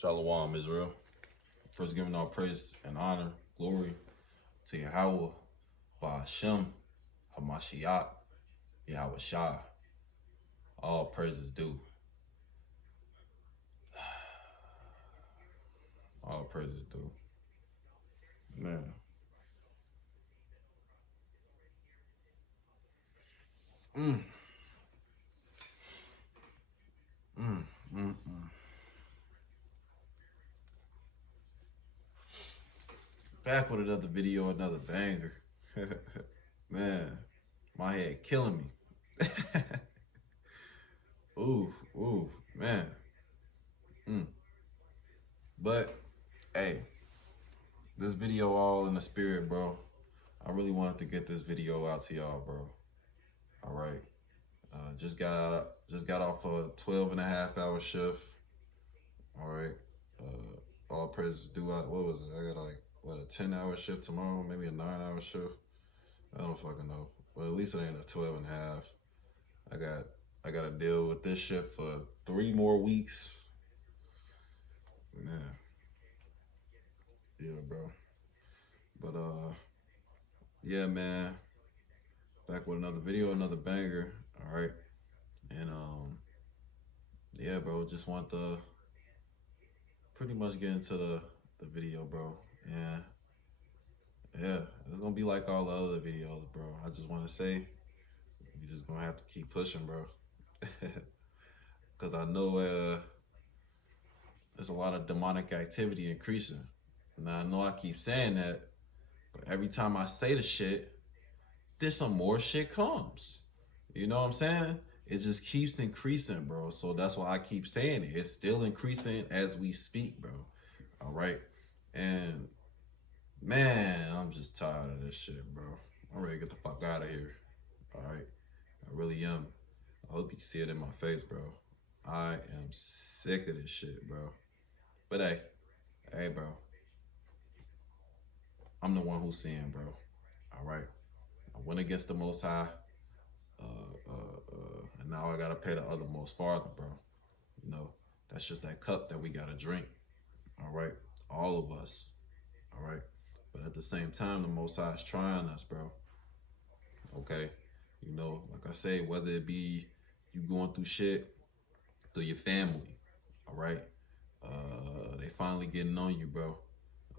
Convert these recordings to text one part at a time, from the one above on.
Shalom, Israel. First, giving all praise and honor, glory to Yahweh, Ba'ashem, Hamashiach, Yahweh Shah. All praises due. All praises due. Man. Mm. Mm. Mm. Mm. Back with another video, another banger. Man, my head killing me. Ooh, man. But, hey, this video all in the spirit, bro. I really wanted to get this video out to y'all, bro. All right. Just got off a 12.5-hour shift. All right. All praises due. What was it? I got a 10-hour shift tomorrow, maybe a 9-hour shift. I don't fucking know. Well, at least it ain't a 12 and a half. I got to deal with this shit for 3 more weeks. Man. Yeah, bro. But yeah, man. Back with another video, another banger. All right. And yeah, bro, just want to pretty much get into the video, bro. And yeah, it's gonna be like all the other videos, bro. I just want to say we just gonna have to keep pushing, bro. Because I know there's a lot of demonic activity increasing. Now I know I keep saying that, but every time I say the shit, there's some more shit comes. You know what I'm saying? It just keeps increasing, bro. So that's why I keep saying it. It's still increasing as we speak, bro. All right. And man, I'm just tired of this shit, bro. I'm ready to get the fuck out of here. All right. I really am. I hope you can see it in my face, bro. I am sick of this shit, bro. But hey, bro. I'm the one who's seeing, bro. All right. I went against the Most High. And now I gotta pay the other most farther, bro. You know, that's just that cup that we gotta drink. All right, all of us. All right, but at the same time, the Most High is trying us, bro. Okay, you know, like I say, whether it be you going through shit through your family, all right, they finally getting on you, bro.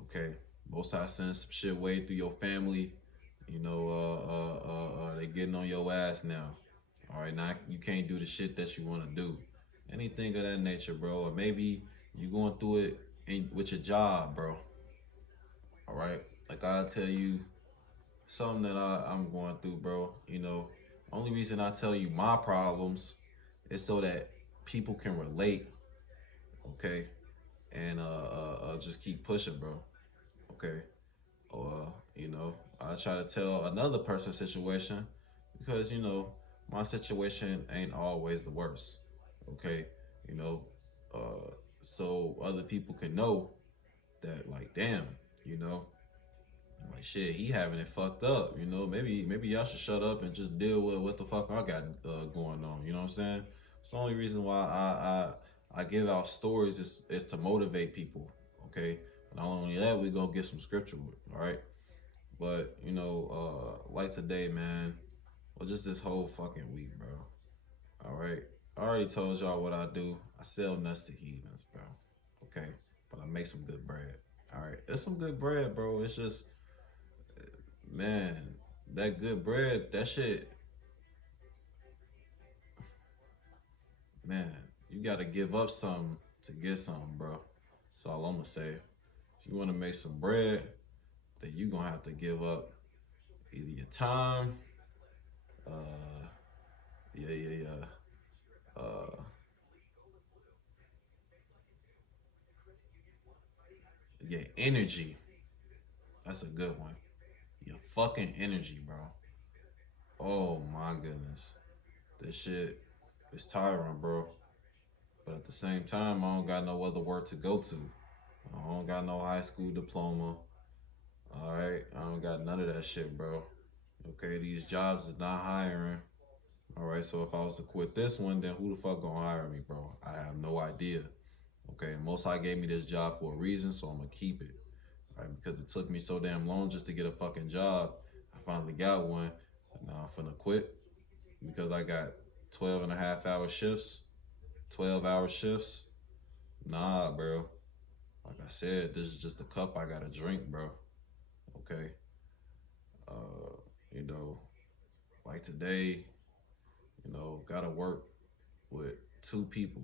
Okay, Most High sends some shit way through your family. You know, they getting on your ass now. All right, now you can't do the shit that you want to do. Anything of that nature, bro. Or maybe you going through it with your job, bro. All right, like I'll tell you something that I'm going through, bro. You know, only reason I tell you my problems is so that people can relate, okay? And just keep pushing, bro. Okay? Or you know, I try to tell another person's situation because you know my situation ain't always the worst. Okay, you know, so other people can know that, like, damn, you know, like shit, he having it fucked up. You know, maybe y'all should shut up and just deal with what the fuck I got going on. You know what I'm saying? It's the only reason why I give out stories is to motivate people. Okay, not only that, we gonna get some scripture with. All right. But, you know, like today, man, or just this whole fucking week, bro. All right. I already told y'all what I do. I sell nuts to heathens, bro. Okay. But I make some good bread. All right. It's some good bread, bro. It's just, man, that good bread, that shit, man, you got to give up something to get something, bro. That's all I'm going to say. If you want to make some bread, then you going to have to give up either your time, your energy. That's a good one. Your fucking energy, bro. Oh my goodness. This shit is tiring, bro. But at the same time, I don't got no other work to go to. I don't got no high school diploma. All right, I don't got none of that shit, bro. Okay, these jobs is not hiring. All right, so if I was to quit this one, then who the fuck gonna hire me, bro? I have no idea. Okay, Most High gave me this job for a reason, so I'm gonna keep it. Right? Because it took me so damn long just to get a fucking job. I finally got one, and now I'm finna quit because I got 12 and a half hour shifts, 12-hour shifts. Nah, bro. Like I said, this is just a cup I gotta drink, bro. Okay. Uh, you know, like today, gotta work with two people,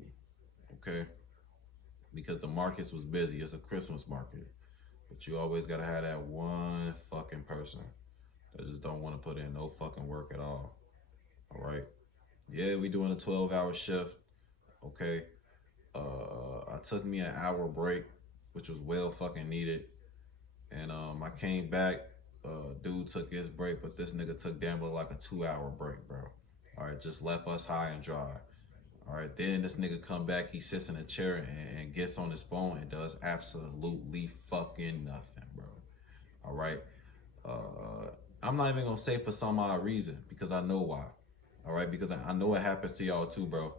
okay? Because the markets was busy. It's a Christmas market. But you always gotta have that one fucking person that just don't want to put in no fucking work at all. All right. Yeah, we doing a 12-hour shift. Okay. I took me an hour break, which was well fucking needed. And I came back. Dude took his break, but this nigga took damn like a 2-hour break, bro. All right, just left us high and dry. All right, then this nigga come back, he sits in a chair and gets on his phone and does absolutely fucking nothing, bro. All right. Uh, I'm not even gonna say for some odd reason because I know why. All right, because I know it happens to y'all too, bro.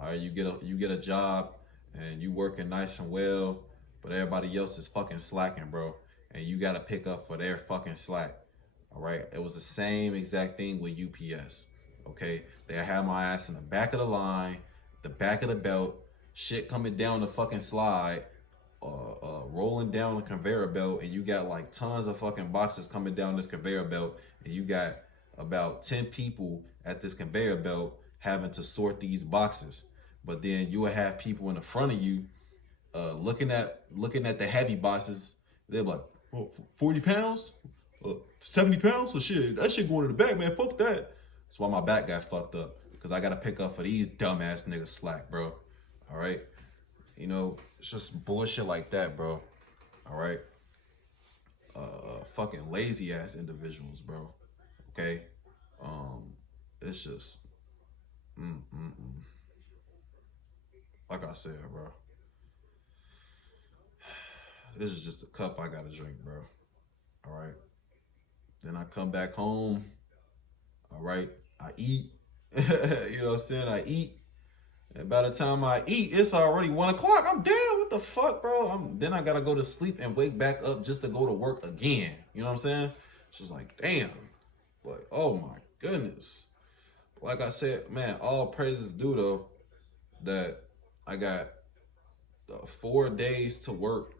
All right, you get a job and you working nice and well, but everybody else is fucking slacking, bro, and you gotta pick up for their fucking slack. All right, it was the same exact thing with UPS. Okay, they had my ass in the back of the line, the back of the belt, shit coming down the fucking slide, rolling down the conveyor belt, and you got like tons of fucking boxes coming down this conveyor belt, and you got about 10 people at this conveyor belt having to sort these boxes. But then you will have people in the front of you looking at the heavy boxes. They're like, oh, 40 pounds, 70 pounds, so shit, that shit going in the back, man. Fuck that. That's why my back got fucked up, because I gotta pick up for these dumbass niggas slack, bro. All right. It's just bullshit like that, bro. All right. Fucking lazy ass individuals, bro. Okay. It's just, like I said, bro. This is just a cup I gotta drink, bro. All right. Then I come back home. All right. I eat. You know what I'm saying? I eat. And by the time I eat, it's already 1 o'clock. I'm down. What the fuck, bro? Then I gotta go to sleep and wake back up just to go to work again. You know what I'm saying? It's just like, damn. Like, oh my goodness. Like I said, man, all praises due though that I got 4 days to work.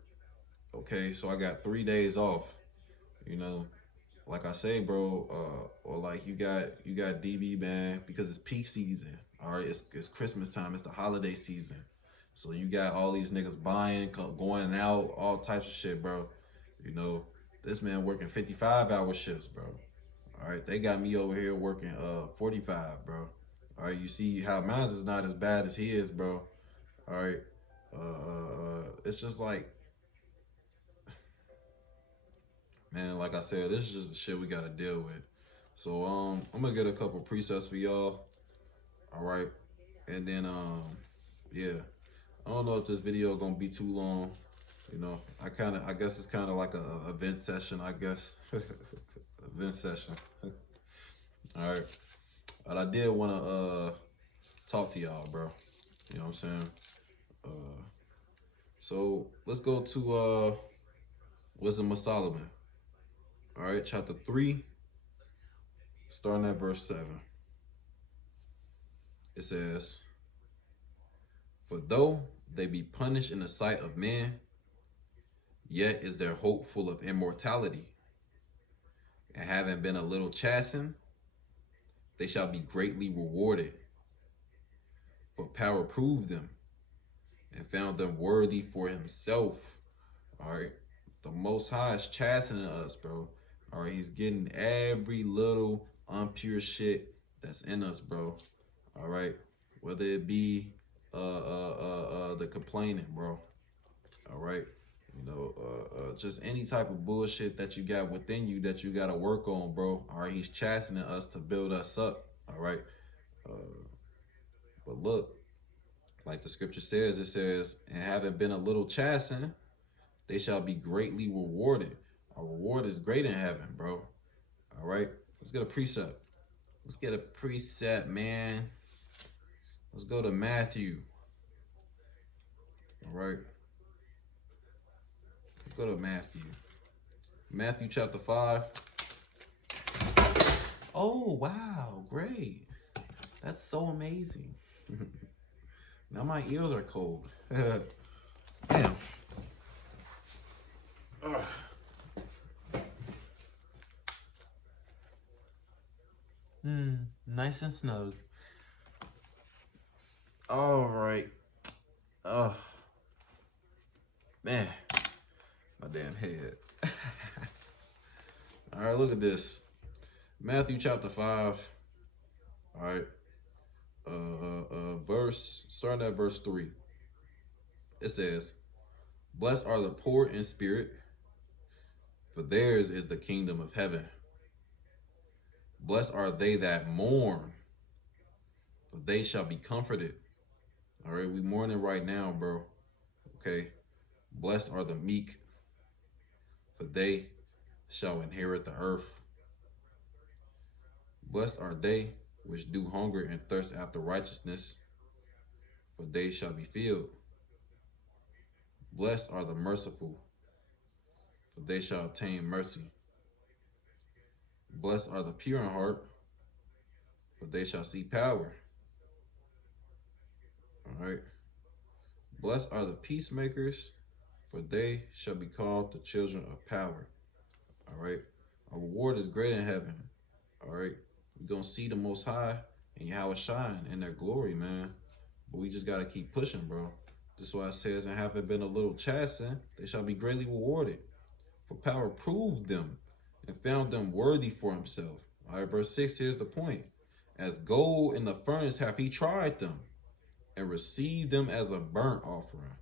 Okay, so I got 3 days off. You know, like I say, bro, or like you got DB, man, because it's peak season. All right, it's Christmas time. It's the holiday season. So you got all these niggas buying, going out, all types of shit, bro. This man working 55-hour shifts, bro. All right, they got me over here working 45, bro. All right, you see how mine is not as bad as his, bro. All right, it's just like, man, like I said, this is just the shit we gotta deal with. So I'm gonna get a couple presets for y'all. All right, and then yeah, I don't know if this video gonna be too long. I guess it's kind of like a event session, I guess. Event session. All right, but I did want to talk to y'all, bro. You know what I'm saying? So let's go to Wisdom of Solomon. All right, chapter 3, starting at verse 7. It says, "For though they be punished in the sight of men, yet is their hope full of immortality. And having been a little chastened, they shall be greatly rewarded. For power proved them, and found them worthy for himself." All right, the Most High is chastening us, bro. All right, he's getting every little impure shit that's in us, bro. All right, whether it be the complaining, bro. All right, just any type of bullshit that you got within you that you got to work on, bro. All right, he's chastening us to build us up. All right, but look, like the scripture says, it says, "And having been a little chastened, they shall be greatly rewarded." Our reward is great in heaven, bro. All right, let's get a precept. Let's get a precept, man. Let's go to Matthew. All right. Go to Matthew. Matthew chapter 5. Oh, wow. Great. That's so amazing. Now my ears are cold. Damn. Nice and snug. All right. Oh, man. My damn head. All right, look at this. Matthew chapter 5. All right. Starting at verse 3. It says, "Blessed are the poor in spirit, for theirs is the kingdom of heaven. Blessed are they that mourn, for they shall be comforted." All right, we mourning right now, bro. Okay. Blessed are the meek, for they shall inherit the earth. Blessed are they which do hunger and thirst after righteousness, for they shall be filled. Blessed are the merciful, for they shall obtain mercy. Blessed are the pure in heart, for they shall see power. All right. Blessed are the peacemakers, for they shall be called the children of power. All right. Our reward is great in heaven. All right. We're going to see the Most High and Yahweh shine in their glory, man. But we just got to keep pushing, bro. This is why it says, "And have it been a little chastened, they shall be greatly rewarded. For power proved them and found them worthy for himself." All right, verse 6, here's the point. "As gold in the furnace hath he tried them, and received them as a burnt offering."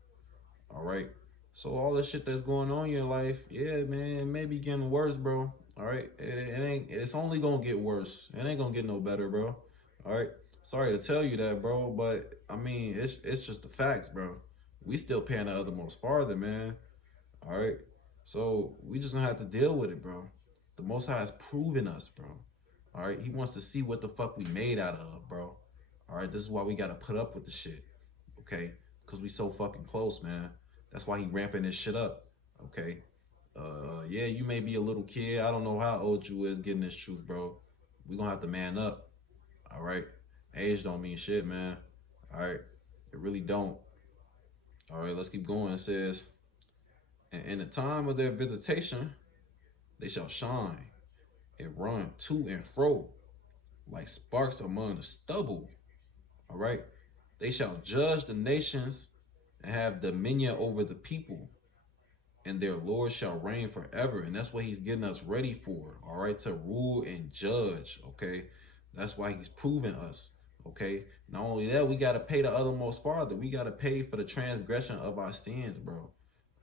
All right. So all the shit that's going on in your life, yeah, man, it may be getting worse, bro. All right. It's only gonna get worse. It ain't gonna get no better, bro. All right. Sorry to tell you that, bro, but I mean, it's just the facts, bro. We still paying the othermost farther, man. All right. So we just gonna have to deal with it, bro. The Most High has proven us, bro. All right. He wants to see what the fuck we made out of, bro. All right. This is why we gotta put up with the shit. Okay. Because we so fucking close, man. That's why he ramping this shit up. Okay. Yeah, you may be a little kid. I don't know how old you is getting this truth, bro. We gonna have to man up. All right. Age don't mean shit, man. All right. It really don't. All right, let's keep going. It says, "And in the time of their visitation, they shall shine and run to and fro like sparks among the stubble." All right. "They shall judge the nations and have dominion over the people, and their Lord shall reign forever." And that's what he's getting us ready for. All right. To rule and judge. Okay. That's why he's proving us. Okay. Not only that, we got to pay the othermost farther. We got to pay for the transgression of our sins, bro.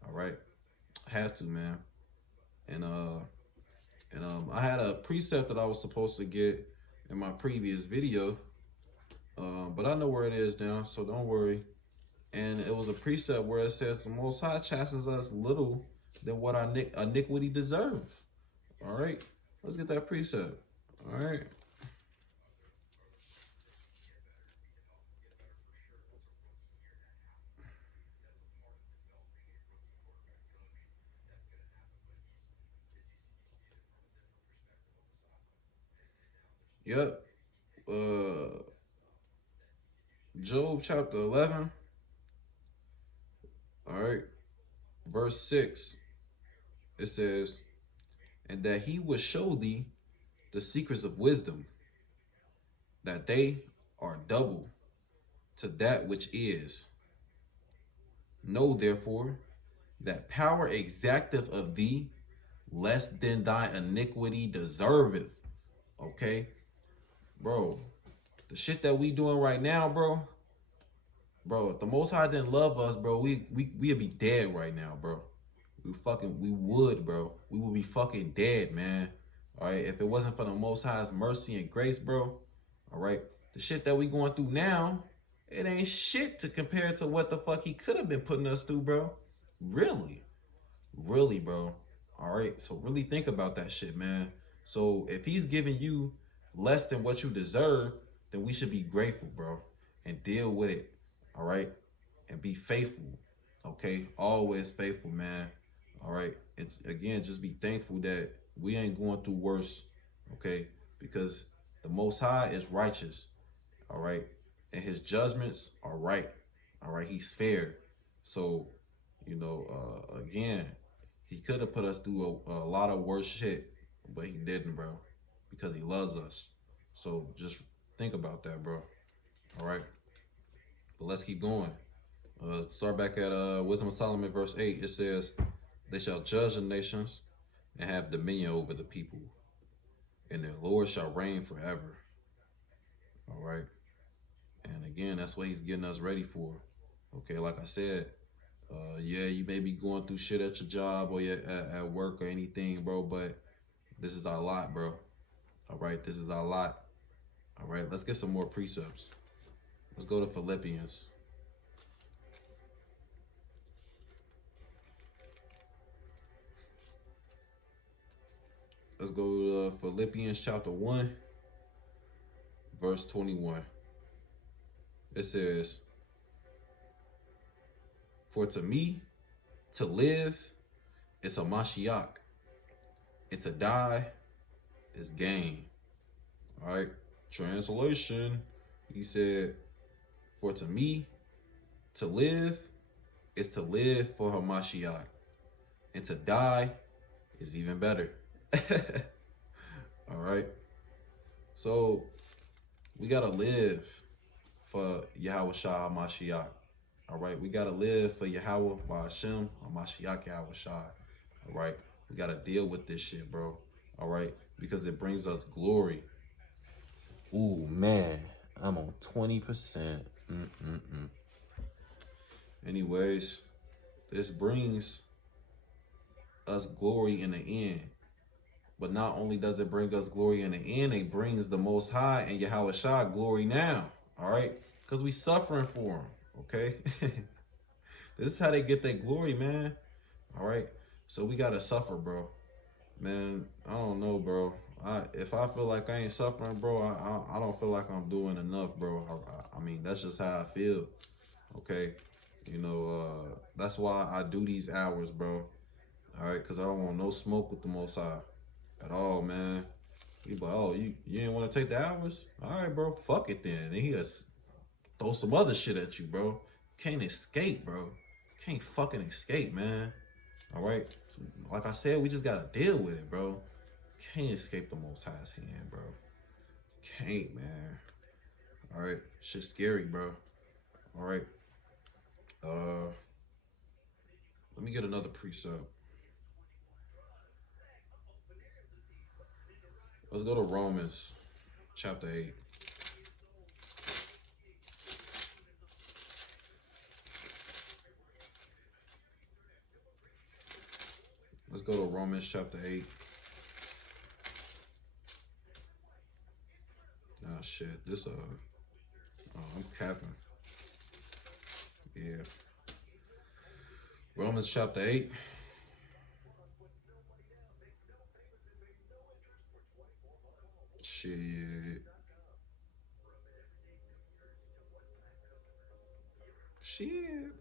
All right. Have to, man. And I had a precept that I was supposed to get in my previous video, but I know where it is now, so don't worry. And it was a precept where it says, "The Most High chastens us little than what our iniquity deserve." All right, let's get that precept. All right. Yep. Job chapter 11. All right. Verse 6. It says, "And that he would show thee the secrets of wisdom, that they are double to that which is. Know therefore that power exacteth of thee less than thy iniquity deserveth." Okay, bro, the shit that we doing right now, bro, if the Most High didn't love us, bro, we'd be dead right now, bro. We would, bro. We would be fucking dead, man. All right, if it wasn't for the Most High's mercy and grace, bro. All right, the shit that we going through now, it ain't shit to compare to what the fuck he could have been putting us through, bro. Really, bro. All right, so really think about that shit, man. So if he's giving you less than what you deserve, then we should be grateful, bro, and deal with it. All right, and be faithful. Okay, always faithful, man. All right, and again, just be thankful that we ain't going through worse. Okay, because the Most High is righteous. All right, and His judgments are right. All right, He's fair. So, again, He could have put us through a lot of worse shit, but He didn't, bro, because He loves us. So just think about that, bro. All right, but let's keep going. Start back at Wisdom of Solomon, verse 8. It says, "They shall judge the nations and have dominion over the people, and their Lord shall reign forever." All right. And again, that's what He's getting us ready for. Okay, like I said, yeah, you may be going through shit at your job or at work or anything, bro, but this is our lot, bro. All right, this is our lot. All right, let's get some more precepts. Let's go to Philippians. Let's go to Philippians chapter 1, verse 21. It says, "For to me, to live is a Mashiach, and to die is gain." All right. Translation, he said, "For to me, to live is to live for Hamashiach, and to die is even better." All right. So we gotta live for Yahweh Shah Hamashiach. All right. We gotta live for Yahweh Ba'ashem Hamashiach Yahweh Shah. All right. We gotta deal with this shit, bro. All right, because it brings us glory. Ooh, man, I'm on 20%. Anyways, this brings us glory in the end. But not only does it bring us glory in the end, it brings the Most High and Yahweh Shah glory now. All right? Because we suffering for Him. Okay? This is how they get their glory, man. All right? So we got to suffer, bro. Man, I don't know, bro. If I feel like I ain't suffering, bro, I don't feel like I'm doing enough, bro. I mean, that's just how I feel. Okay? That's why I do these hours, bro. All right? Because I don't want no smoke with the Most High at all, man. He be like, "Oh, you didn't want to take the hours? All right, bro. Fuck it then." And he'll throw some other shit at you, bro. Can't escape, bro. Can't fucking escape, man. All right? So, like I said, we just got to deal with it, bro. Can't escape the Most High's hand, bro. Can't, man. All right? Shit's scary, bro. All right? Let me get another precept. Let's go to Romans chapter 8. Let's go to Romans chapter 8. Ah, shit. This, I'm capping. Yeah. Romans chapter 8. Shit.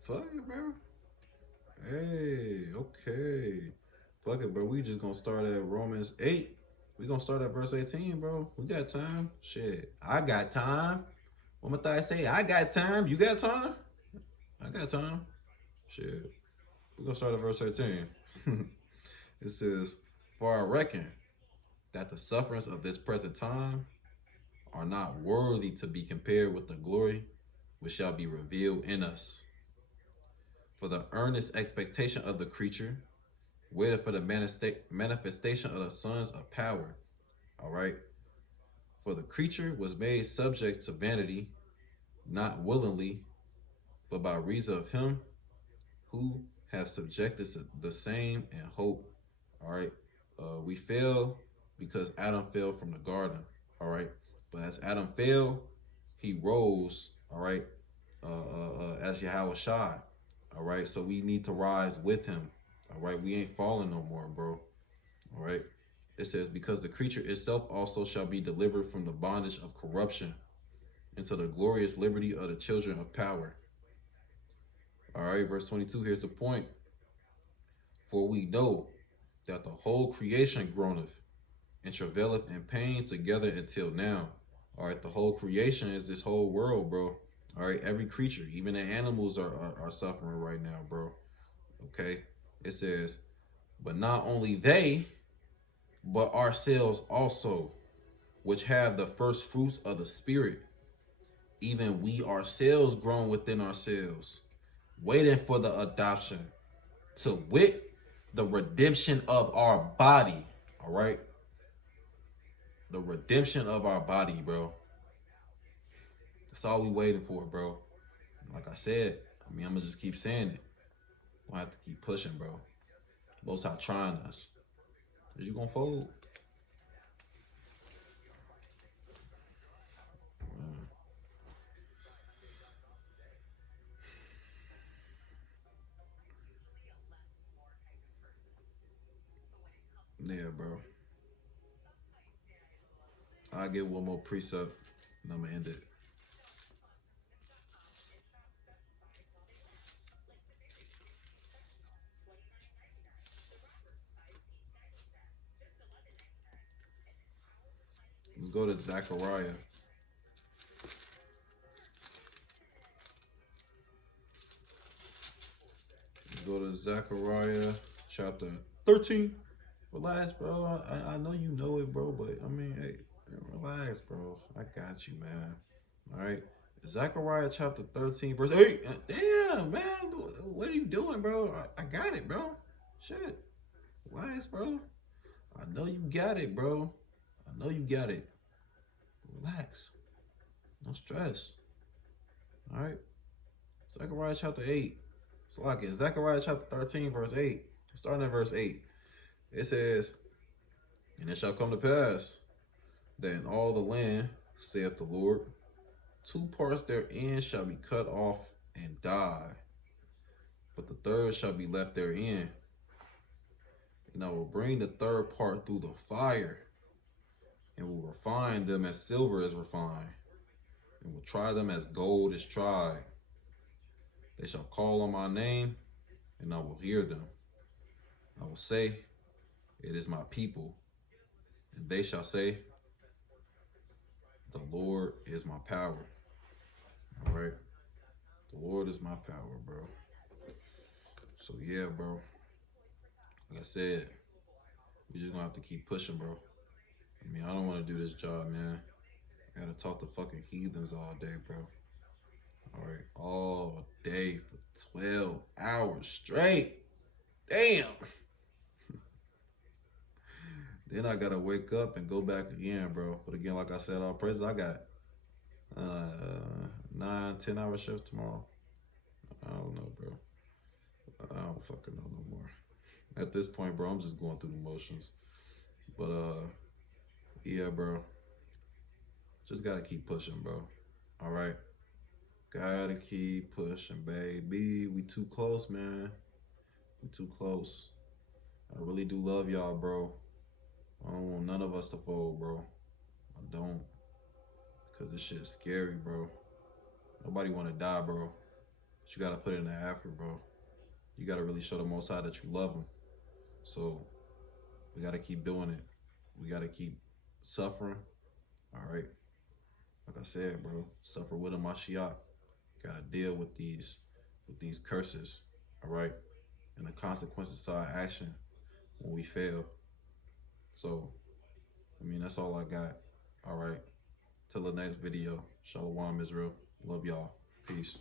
Fuck it, bro. Hey, okay. Fuck it, bro. We just gonna start at Romans 8. We gonna start at verse 18, bro. We got time. Shit. I got time. What my thigh say? I got time. You got time? I got time. Shit. We gonna start at verse 18. It says, "For I reckon that the sufferings of this present time are not worthy to be compared with the glory which shall be revealed in us. For the earnest expectation of the creature waited for the manifestation of the sons of power." All right. "For the creature was made subject to vanity, not willingly, but by reason of him who have subjected the same in hope." All right. We fell because Adam fell from the garden. All right. But as Adam fell, he rose. All right. As Yahweh Shai. All right. So we need to rise with him. All right. We ain't falling no more, bro. All right. It says, "Because the creature itself also shall be delivered from the bondage of corruption into the glorious liberty of the children of power." All right, verse 22, here's the point. For we know that the whole creation groaneth and travaileth in pain together until now. All right, the whole creation is this whole world, bro. All right, every creature, even the animals are suffering right now, bro. Okay, it says, but not only they, but ourselves also, which have the first fruits of the Spirit, even we ourselves grown within ourselves, waiting for the adoption, to wit, the redemption of our body. All right, the redemption of our body, bro. That's all we waiting for, bro. Like I said, I'm gonna just keep saying it. We'll have to keep pushing, bro. Most High trying us. Is you gonna fold? Yeah, bro. I'll get one more precept and I'm gonna end it. Let's go to Zechariah. Let's go to Zechariah chapter 13. Relax, bro. I know you know it, bro, but I mean, hey, relax, bro. I got you, man. All right. Zechariah chapter 13, verse 8. Damn, man. What are you doing, bro? I got it, bro. Shit. Relax, bro. I know you got it, bro. I know you got it. Relax. No stress. All right. Zechariah chapter 8. So like it. Zechariah chapter 13, verse 8. Starting at verse 8. It says, and it shall come to pass that in all the land, saith the Lord, 2 parts therein shall be cut off and die, but the third shall be left therein. And I will bring the third part through the fire, and will refine them as silver is refined, and will try them as gold is tried. They shall call on my name, and I will hear them. I will say, it is my people. And they shall say, the Lord is my power. All right. The Lord is my power, bro. So yeah, bro. Like I said, we just gonna have to keep pushing, bro. I mean, I don't want to do this job, man. I gotta talk to fucking heathens all day, bro. All right, all day for 12 hours straight. Damn. Then I gotta wake up and go back again, bro. But again, like I said, all praises. I got 9-10 hour shift tomorrow. I don't know, bro. I don't fucking know no more. At this point, bro, I'm just going through the motions. But yeah, bro. Just gotta keep pushing, bro. All right. Gotta keep pushing, baby. We too close, man. We too close. I really do love y'all, bro. I don't want none of us to fold, bro. I don't. Because this shit is scary, bro. Nobody want to die, bro. But you got to put in the effort, bro. You got to really show the Most High that you love him. So we got to keep doing it. We got to keep suffering. All right. Like I said, bro, suffer with a Mashiach. Got to deal with these curses. All right. And the consequences to our action when we fail. So, I mean, that's all I got. All right. Till the next video. Shalom, Israel. Love y'all. Peace.